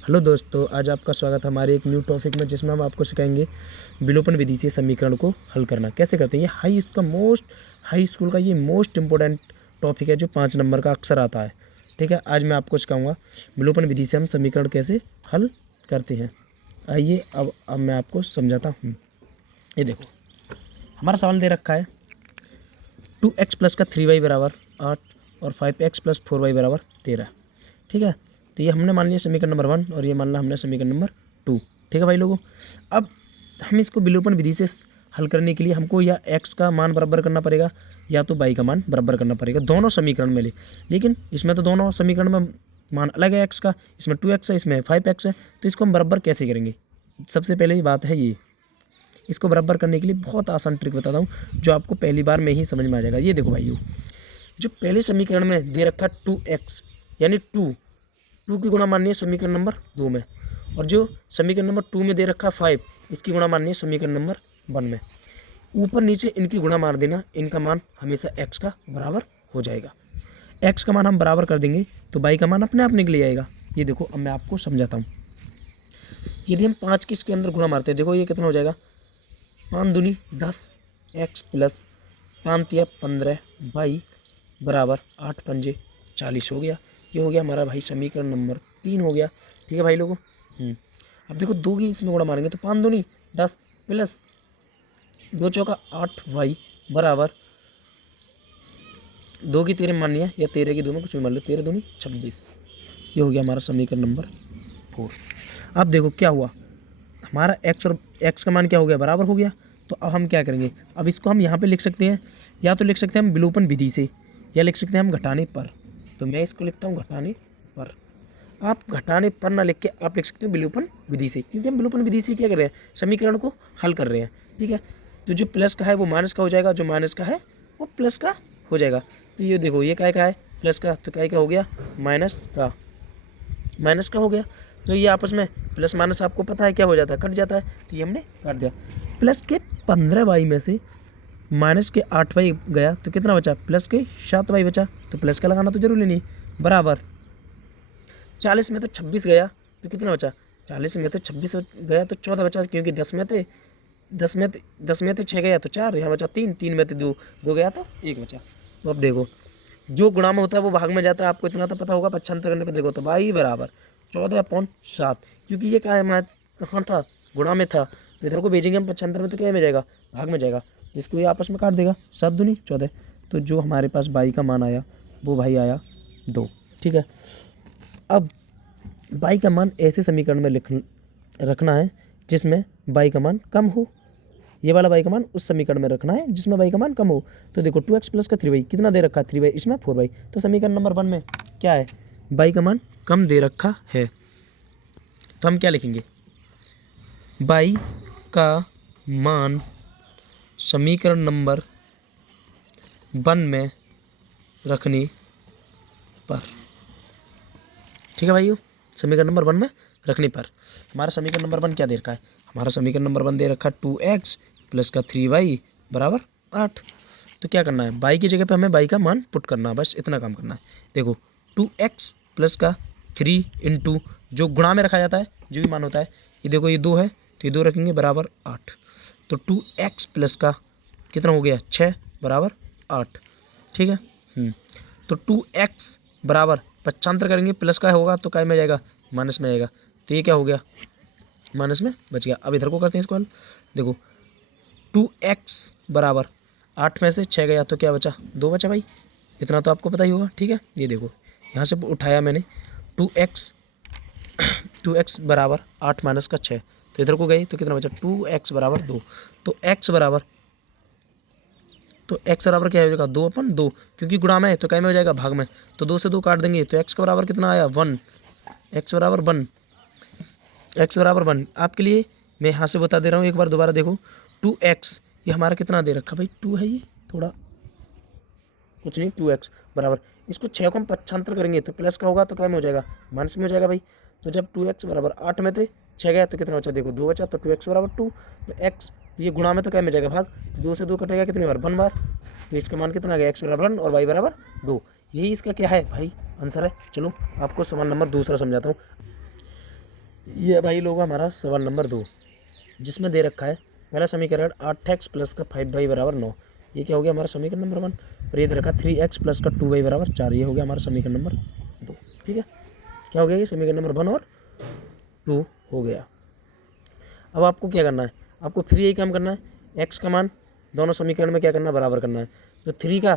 Hello दोस्तों, आज आपका स्वागत है हमारे एक न्यू टॉपिक में जिसमें हम आपको सिखाएंगे विलोपन विधि से समीकरण को हल करना कैसे करते हैं। ये हाई स्कूल का ये मोस्ट इंपॉर्टेंट टॉपिक है जो 5 नंबर का अक्सर आता है। ठीक है, आज मैं आपको सिखाऊंगा विलोपन विधि से हम समीकरण कैसे हल करते हैं। आइए अब मैं आपको समझाता हूँ। ये देखो, हमारा सवाल दे रखा है 2x प्लस का 3y बराबर 8 और 5x प्लस 4y बराबर 13। ठीक है, तो ये हमने मान लिया समीकरण नंबर 1 और ये मान लिया हमने समीकरण नंबर 2। ठीक है भाई लोगों, अब हम इसको विलोपन विधि से हल करने के लिए हमको या x का मान बराबर करना पड़ेगा या तो y का मान बराबर करना पड़ेगा, दोनों समीकरण में लेकिन इसमें तो दोनों समीकरण में मान अलग है x का, इसमें 2x है, इसमें 5x है, तो इसको हम बराबर कैसे करेंगे। सबसे पहले बात है ये, इसको बराबर करने के लिए बहुत आसान ट्रिक बताता हूँ जो आपको पहली बार में ही समझ में आ जाएगा। ये देखो भाइयों, जो पहले समीकरण में दे रखा 2x यानी 2 की गुणा माननी है समीकरण नंबर 2 में, और जो समीकरण नंबर 2 में दे रखा 5 इसकी गुणा माननी है समीकरण नंबर 1 में। ऊपर नीचे इनकी गुणा मार देना, इनका मान हमेशा x का बराबर हो जाएगा। x का मान हम बराबर कर देंगे तो y का मान अपने आप निकल आएगा। ये देखो, अब मैं आपको समझाता हूँ। यदि हम 5 की इसके अंदर गुणा मारते हैं, देखो ये कितना हो जाएगा, 5 दूनी 10 x प्लस 5 तिया 15 y बराबर 8 पंजे 40 हो गया। ये हो गया हमारा भाई समीकरण नंबर 3 हो गया। ठीक है भाई लोगों, अब देखो 2 की इसमें गुणा मारेंगे तो 5 दूनी 10 प्लस 2 चौका 8 y बराबर 2 की 13 माननी है या 13 की 2 में कुछ भी मान लो, 13 दूनी 26। ये हो गया हमारा समीकरण नंबर 4। अब देखो क्या हुआ, हमारा x और x का मान क्या हो गया, बराबर हो गया। तो अब हम क्या करेंगे, अब इसको हम यहाँ पे लिख सकते हैं, या तो लिख सकते हैं हम विलोपन विधि से, या लिख सकते हैं हम घटाने पर। तो मैं इसको लिखता हूँ घटाने पर। आप घटाने पर ना लिख के आप लिख सकते हो विलोपन विधि से, क्योंकि हम विलोपन विधि से क्या कर रहे हैं, समीकरण को हल कर रहे हैं। ठीक है, तो जो प्लस का है वो माइनस का हो जाएगा, जो माइनस का है वो प्लस का हो जाएगा। तो ये देखो, ये काय का है प्लस का, तो काय का हो गया माइनस का हो गया। तो ये आपस में प्लस माइनस आपको पता है क्या हो जाता है, कट जाता है, तो ये हमने काट दिया। प्लस के 15y में से माइनस के 8y गया तो कितना बचा, प्लस के 7y बचा, तो प्लस का लगाना तो जरूरी नहीं, बराबर 40 में तो 26 गया तो कितना बचा, 40 में तो 26 गया तो 14 बचा, क्योंकि 10 में थे 6 गया तो 4, यहाँ बचा 3 में थे 2 गया तो 1 बचा। तो अब देखो, जो गुणा में होता है वो भाग में जाता है, आपको इतना तो पता होगा। 95 करने पर देखो तो y बराबर 14/7, क्योंकि ये कहाँ था, गुणा में था, तो इधर को भेजेंगे हम 95 में तो क्या में जाएगा, भाग में जाएगा। इसको ये आपस में काट देगा, 7 दूनी 14। तो जो हमारे पास y का मान आया वो भाई आया 2। ठीक है, अब y का मान ऐसे समीकरण में रखना है जिसमें y का मान कम हो। ये वाला y का मान उस समीकरण में रखना है जिसमें y का मान कम हो। तो देखो 2x प्लस का 3y कितना दे रखा है, 3y, इसमें 4y, तो समीकरण नंबर 1 में क्या है, y का मान कम दे रखा है। तो हम क्या लिखेंगे, y का मान समीकरण नंबर 1 में रखने पर। ठीक है भाइयों, समीकरण नंबर 1 में रखने पर हमारा समीकरण नंबर 1 क्या दे रखा है, हमारा समीकरण नंबर 1 दे रखा है 2x प्लस का 3y बराबर 8। तो क्या करना है, y की जगह पे हमें y का मान पुट करना है, बस इतना काम करना है। देखो 2x प्लस का 3 इंटू जो गुणा में रखा जाता है जो भी मान होता है, ये देखो ये 2 है तो ये 2 रखेंगे बराबर 8। तो 2x प्लस का कितना हो गया 6 बराबर 8। ठीक है, तो 2x बराबर 95 करेंगे, प्लस का होगा तो काय में जाएगा, माइनस में आएगा, तो ये क्या हो गया, माइनस में बच गया। अब इधर को करते हैं इसको हल। देखो 2x बराबर 8 में से 6 गया तो क्या बचा, 2 बचा भाई, इतना तो आपको पता ही होगा। ठीक है, ये देखो यहाँ से उठाया मैंने 2x बराबर 8 माइनस का 6, तो इधर को गई तो कितना बचा, 2x बराबर 2। तो x बराबर क्या हो जाएगा, 2/2, क्योंकि गुणा में है तो क्या में हो जाएगा, भाग में, तो 2 से 2 काट देंगे तो x का बराबर कितना आया 1, x बराबर 1। आपके लिए मैं यहाँ से बता दे रहा हूँ, एक बार दोबारा देखो 2x ये हमारा कितना दे रखा भाई, 2 है, ये थोड़ा कुछ नहीं, 2x बराबर, इसको 6 को हम 75 करेंगे तो प्लस का होगा तो क्या में हो जाएगा, माइनस में हो जाएगा भाई। तो जब 2x बराबर 8 में थे 6 गया तो कितना बचा, देखो 2 बचा, तो 2x बराबर 2। तो x ये गुणा में तो क्या में जाएगा, भाग, 2 से 2 कटेगा कितनी बार, 1 बार, तो इसका मान कितना आ गया, x बराबर 1 और y बराबर 2। यही इसका क्या है भाई, आंसर है। चलो आपको सवाल नंबर दूसरा समझाता हूँ। ये भाई लोग हमारा सवाल नंबर 2, जिसमें दे रखा है पहला समीकरण 8x प्लस का 5y बराबर 9। ये क्या हो गया हमारा समीकरण नंबर 1। और ये दे रखा 3x प्लस का 2y बराबर 4। ये हो गया हमारा समीकरण नंबर 2। ठीक है, क्या हो गया ये समीकरण नंबर 1 और 2 हो गया। अब आपको क्या करना है, आपको फिर यही काम करना है, x का मान दोनों समीकरण में क्या करना है, बराबर करना है। तो 3 का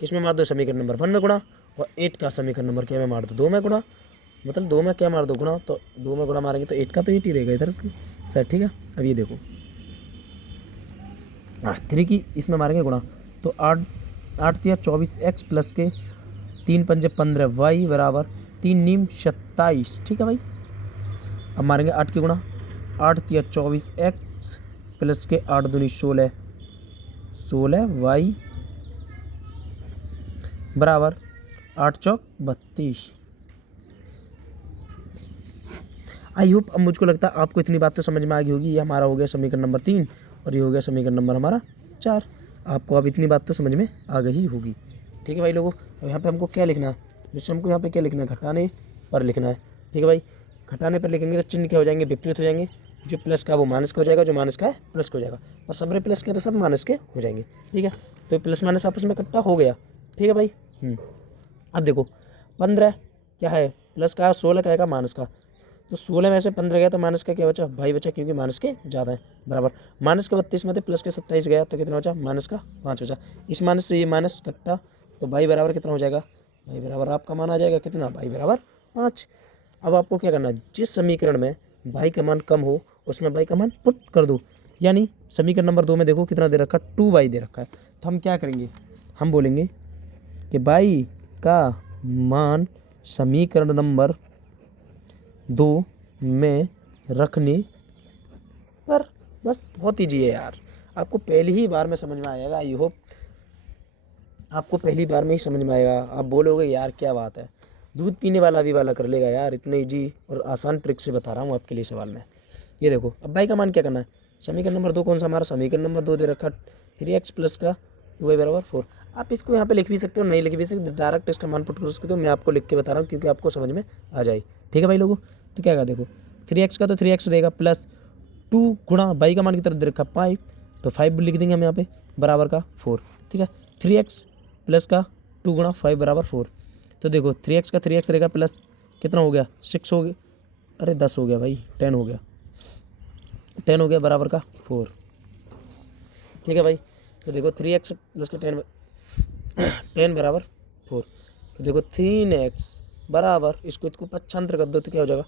किस में मार दो, समीकरण नंबर 1 में गुणा, और 8 का समीकरण नंबर क्या में मार दो, 2 में गुणा। मतलब 2 में क्या मार दो, गुणा। तो 2 में गुणा मारेंगे तो 8 का तो 8 ही रहेगा इधर सर। ठीक है, अब ये देखो 3 की इसमें मारेंगे गुणा, तो 8 8 या 24x प्लस के 3 पंजे 15y बराबर 3 नीम 27। ठीक है भाई, अब मारेंगे 8 की गुणा, 8 या 24x प्लस के 8 दूनी 16 16y बराबर 8 चौक 32। आई होप अब मुझको लगता है आपको इतनी बात तो समझ में आ गई होगी। ये हमारा हो गया समीकरण नंबर 3 और ये हो गया समीकरण नंबर हमारा 4। आपको अब इतनी बात तो समझ में आ गई होगी। ठीक है भाई लोगों, अब यहाँ पे हमको क्या लिखना है, जैसे हमको यहाँ पे क्या लिखना है, घटाने पर लिखना है। ठीक है भाई, घटाने पर लिखेंगे तो चिन्ह क्या हो जाएंगे, विपरीत हो जाएंगे। जो प्लस का वो माइनस का हो जाएगा, जो माइनस का है प्लस का हो जाएगा, और सबरे प्लस के तो सब माइनस के हो जाएंगे। ठीक है, तो प्लस माइनस आपस में इकट्ठा हो गया। ठीक है भाई। अब देखो 15 क्या है, प्लस का, 16 का है माइनस का। तो 16 में से 15 गया तो माइनस का क्या बचा, भाई बचा, क्योंकि माइनस के ज़्यादा है, बराबर। माइनस का 32 में थे, प्लस के 27 गया तो कितना बचा, माइनस का 5 बचा। इस माइनस से ये माइनस कट्टा, तो भाई बराबर कितना हो जाएगा, भाई बराबर आपका मान आ जाएगा कितना, भाई बराबर 5। अब आपको क्या करना है, जिस समीकरण में भाई का मान कम हो उसमें भाई का मान पुट कर दो। यानी समीकरण नंबर 2 में देखो कितना दे रखा है, 2y दे रखा है। तो हम क्या करेंगे, हम बोलेंगे कि भाई का मान समीकरण नंबर 2 में रखने पर, बस बहुत ईजी है यार। आपको पहली ही बार में समझ में आएगा। आई होप आपको पहली बार में ही समझ में आएगा। आप बोलोगे यार क्या बात है, दूध पीने वाला भी वाला कर लेगा यार, इतने ईजी और आसान ट्रिक से बता रहा हूँ आपके लिए सवाल में। ये देखो अब भाई का मान क्या करना है, समीकरण नंबर 2 कौन सा, हमारा समीकरण नंबर 2 दे रखा 3x प्लस का 2y बराबर 4। आप इसको यहाँ पे लिख भी सकते हो, नहीं लिख भी सकते, डायरेक्ट इसका मान पुट कर सकते हो। मैं आपको लिख के बता रहा हूँ क्योंकि आपको समझ में आ जाए। ठीक है भाई लोगों, तो क्या कहा देखो 3x का तो 3x रहेगा, प्लस 2 गुणा बाई का मान की तरफ दे रखा 5, तो 5 लिख देंगे हम यहाँ पे, बराबर का 4। ठीक है, 3x प्लस का 2 गुणा 5 बराबर 4। तो देखो 3x का 3x रहेगा, प्लस कितना हो गया 6 हो गया, अरे 10 हो गया भाई, 10 हो गया, 10 हो गया बराबर का 4। ठीक है भाई, तो देखो 3x प्लस का 10 बराबर 4। तो देखो 3x बराबर, इसको पक्षांतर कर दो तो क्या हो जाएगा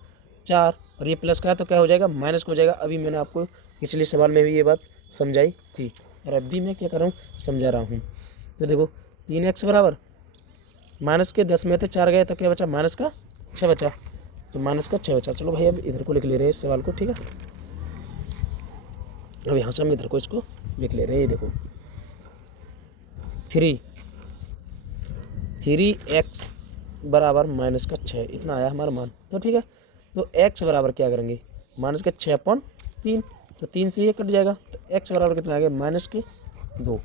4, और ये प्लस का है तो क्या हो जाएगा, माइनस का हो जाएगा। अभी मैंने आपको पिछले सवाल में भी ये बात समझाई थी और अभी मैं क्या कर रहा हूँ, समझा रहा हूँ। तो देखो 3x बराबर माइनस के 10 में थे 4 गए तो क्या बचा, माइनस का 6 बचा, तो माइनस का 6 बचा। चलो भाई अब इधर को लिख ले रहे हैं इस सवाल को। ठीक है, अब यहाँ से हम इधर को इसको लिख ले रहे हैं। ये देखो 3x बराबर माइनस का 6, इतना आया हमारा मान। तो ठीक है, तो x बराबर क्या करेंगे, माइनस के 6/3, तो 3 से ये कट जाएगा, तो x बराबर कितना आ गया, माइनस के 2।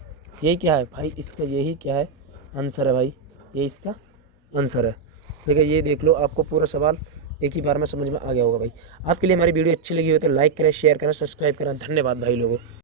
यही क्या है भाई, इसका यही क्या है, आंसर है भाई, ये इसका आंसर है। ठीक है, ये देख लो, आपको पूरा सवाल एक ही बार में समझ में आ गया होगा भाई। आपके लिए हमारी वीडियो अच्छी लगी हो तो लाइक करें, शेयर करें, सब्सक्राइब करें। धन्यवाद भाई लोगों।